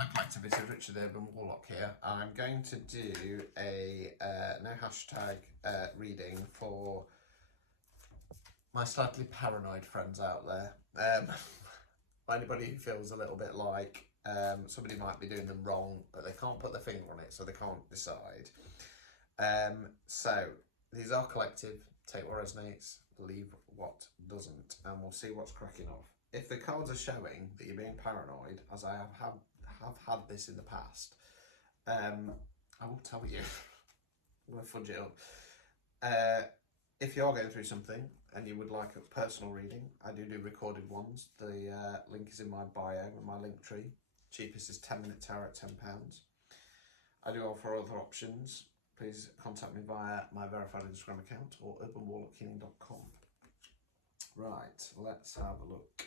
Hello Collective, it's Richard Urban Warlock here. I'm going to do a no hashtag reading for my slightly paranoid friends out there. Anybody who feels a little bit like somebody might be doing them wrong, but they can't put their finger on it, so they can't decide. So these are collective. Take what resonates, leave what doesn't, and we'll see what's cracking off. If the cards are showing that you're being paranoid, as I have had this in the past, I will tell you. I'm going to fudge it up. If you are going through something and you would like a personal reading, I do recorded ones. The link is in my bio and my link tree. Cheapest is 10-minute tarot at £10. I do offer other options. Please contact me via my verified Instagram account or urbanwarlockhealing.com. Right, let's have a look.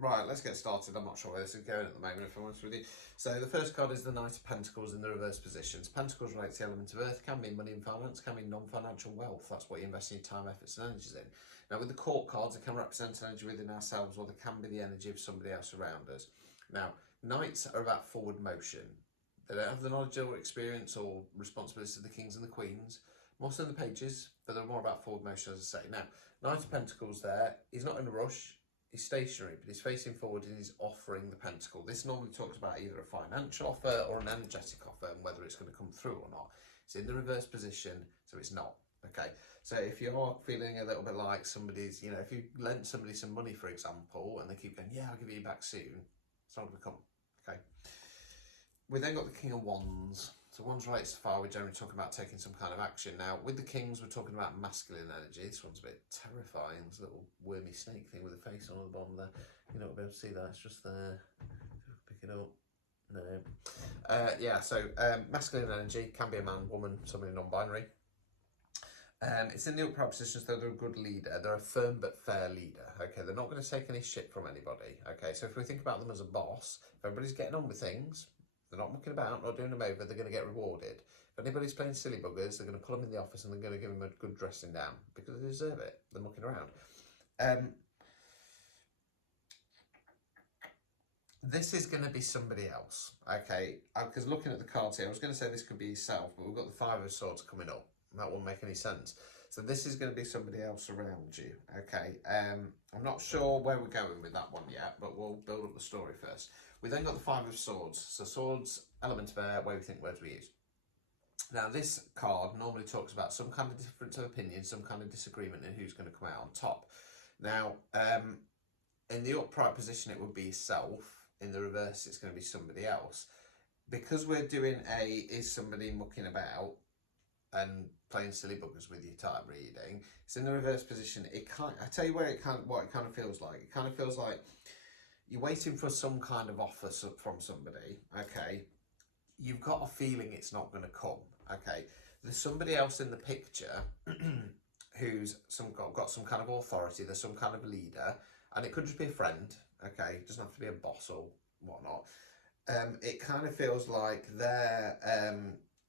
Right, let's get started. I'm not sure where this is going at the moment, if I'm honest with you. So the first card is the Knight of Pentacles in the reverse position. So Pentacles relates to the element of earth, can mean money and finance, can mean non-financial wealth. That's what you invest in your time, efforts and energies in. Now with the Court cards, it can represent an energy within ourselves, or there can be the energy of somebody else around us. Now, Knights are about forward motion. They don't have the knowledge or experience or responsibilities of the kings and the queens. Most of the pages, but they're more about forward motion, as I say. Now, Knight of Pentacles there, he's not in a rush. He's stationary, but he's facing forward and he's offering the pentacle. This normally talks about either a financial offer or an energetic offer and whether it's going to come through or not. It's in the reverse position, so it's not. Okay, so if you're feeling a little bit like somebody's, you know, if you lent somebody some money, for example, and they keep going, yeah, I'll give you back soon, it's not going to come. Okay. We then got the King of Wands. So wands relates to fire. We're generally talking about taking some kind of action. Now, with the kings, we're talking about masculine energy. This one's a bit terrifying. This little wormy snake thing with a face on the bottom there. You're not going to be able to see that. It's just there. Pick it up. No. Yeah, so masculine energy can be a man, woman, somebody non-binary. It's in the upright position, so they're a good leader. They're a firm but fair leader. Okay, they're not going to take any shit from anybody. Okay, so if we think about them as a boss, if everybody's getting on with things, they're not mucking about, not doing them over, they're going to get rewarded. If anybody's playing silly buggers, they're going to pull them in the office and they're going to give them a good dressing down because they deserve it. They're mucking around. This is going to be somebody else, okay? Because looking at the cards here, I was going to say this could be yourself, but we've got the Five of Swords coming up. That won't make any sense. So this is going to be somebody else around you, okay? I'm not sure where we're going with that one yet, but we'll build up the story first. We then got the Five of Swords. So swords, element of air, where we think words we use. Now this card normally talks about some kind of difference of opinion, some kind of disagreement in who's going to come out on top. Now, in the upright position, it would be yourself. In the reverse, it's going to be somebody else. Because we're doing is somebody mucking about and playing silly buggers with your time reading, it's in the reverse position. It can't. I tell you what it kind of feels like. It kind of feels like you're waiting for some kind of offer from somebody. Okay, you've got a feeling it's not going to come. Okay, there's somebody else in the picture who's got some kind of authority. There's some kind of leader, and it could just be a friend. Okay, it doesn't have to be a boss or whatnot. It kind of feels like they're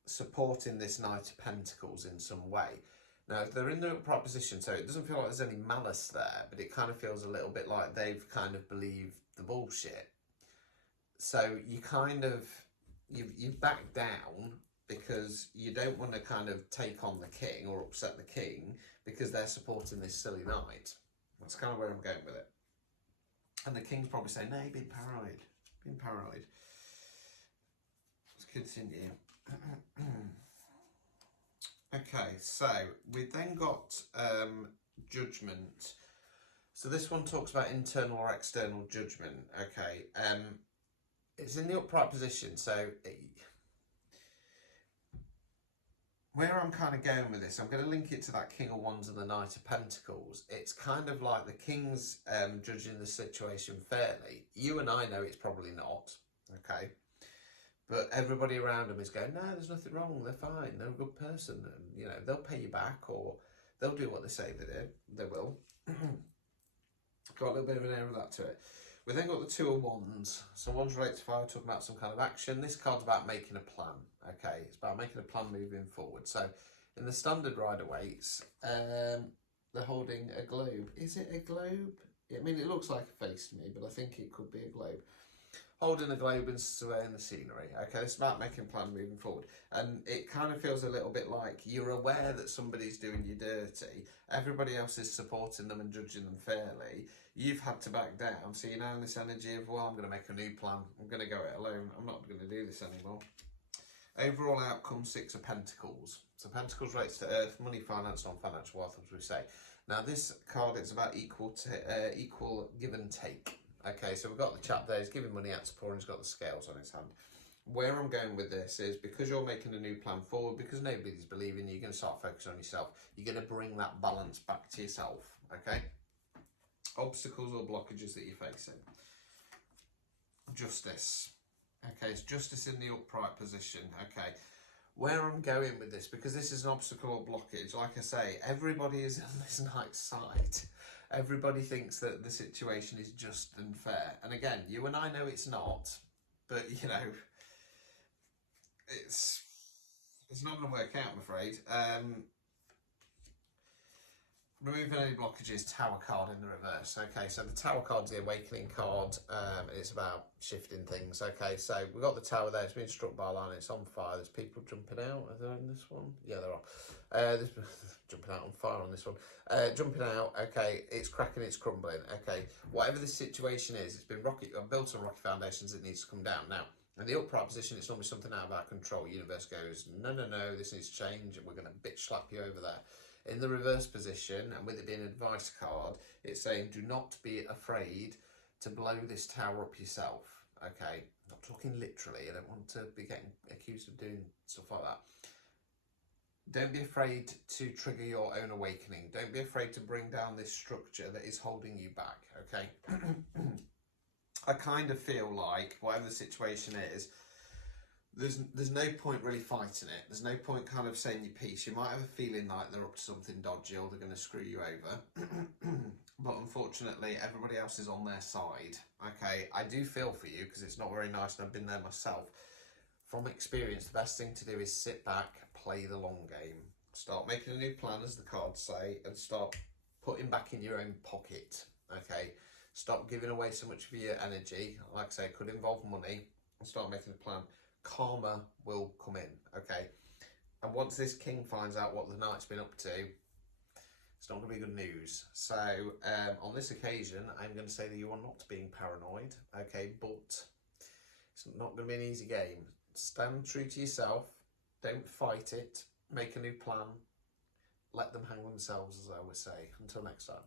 supporting this Knight of Pentacles in some way. Now, they're in the upright position, so it doesn't feel like there's any malice there, but it kind of feels a little bit like they've kind of believed the bullshit. So you kind of, you back down because you don't want to kind of take on the king or upset the king because they're supporting this silly knight. That's kind of where I'm going with it. And the king's probably saying, no, you've been paranoid. Been paranoid. Let's continue. Okay, so we then got judgment. So this one talks about internal or external judgment. Okay, it's in the upright position. So where I'm kind of going with this, I'm going to link it to that King of Wands and the Knight of Pentacles. It's kind of like the King's judging the situation fairly. You and I know it's probably not. Okay. But everybody around them is going, no, there's nothing wrong. They're fine. They're a good person. And, you know, they'll pay you back or they'll do what they say they do. They will. Got a little bit of an air of that to it. We then got the Two of Wands. So wands relates to fire, talking about some kind of action. This card's about making a plan. Okay, it's about making a plan moving forward. So in the standard Rider-Waite, they're holding a globe. Is it a globe? I mean, it looks like a face to me, but I think it could be a globe. Holding a globe and surveying the scenery. Okay, it's about making a plan moving forward. And it kind of feels a little bit like you're aware that somebody's doing you dirty. Everybody else is supporting them and judging them fairly. You've had to back down. So you're now in this energy of, well, I'm going to make a new plan. I'm going to go it alone. I'm not going to do this anymore. Overall outcome, 6 of Pentacles. So Pentacles relates to earth, money, finance, non-financial wealth, as we say. Now this card is about equal give and take. Okay, so we've got the chap there, he's giving money out to poor and he's got the scales on his hand. Where I'm going with this is because you're making a new plan forward, because nobody's believing you, you're going to start focusing on yourself. You're going to bring that balance back to yourself, okay? Obstacles or blockages that you're facing. Justice. Okay, it's justice in the upright position, okay? Where I'm going with this, because this is an obstacle or blockage, like I say, everybody is on this knight's side. Everybody thinks that the situation is just and fair. And again, you and I know it's not, but you know, it's not going to work out, I'm afraid. Removing any blockages, Tower card in the reverse. Okay, so the Tower card's the Awakening card. It's about shifting things. Okay, so we've got the Tower there. It's been struck by lightning. It's on fire. There's people jumping out. Are there in this one? Yeah, there are. There's jumping out on fire on this one. Jumping out. Okay, it's cracking. It's crumbling. Okay, whatever the situation is, it's been built on rocky foundations. It needs to come down now. In the upright position, it's normally something out of our control. Universe goes, no, no, no. This needs to change, and we're going to bitch slap you over there. In the reverse position, and with it being an advice card, it's saying do not be afraid to blow this tower up yourself. Okay, I'm not talking literally. I don't want to be getting accused of doing stuff like that. Don't be afraid to trigger your own awakening. Don't be afraid to bring down this structure that is holding you back. Okay. I kind of feel like whatever the situation is, there's no point really fighting it. There's no point kind of saying your piece. You might have a feeling like they're up to something dodgy or they're going to screw you over. But unfortunately, everybody else is on their side. Okay, I do feel for you because it's not very nice and I've been there myself. From experience, the best thing to do is sit back, play the long game. Start making a new plan, as the cards say, and start putting back in your own pocket. Okay, stop giving away so much of your energy. Like I say, it could involve money. And start making a plan. Karma will come in, okay? And once this king finds out what the knight's been up to, it's not going to be good news. So on this occasion, I'm going to say that you are not being paranoid, okay? But it's not going to be an easy game. Stand true to yourself. Don't fight it. Make a new plan. Let them hang themselves, as I would say. Until next time.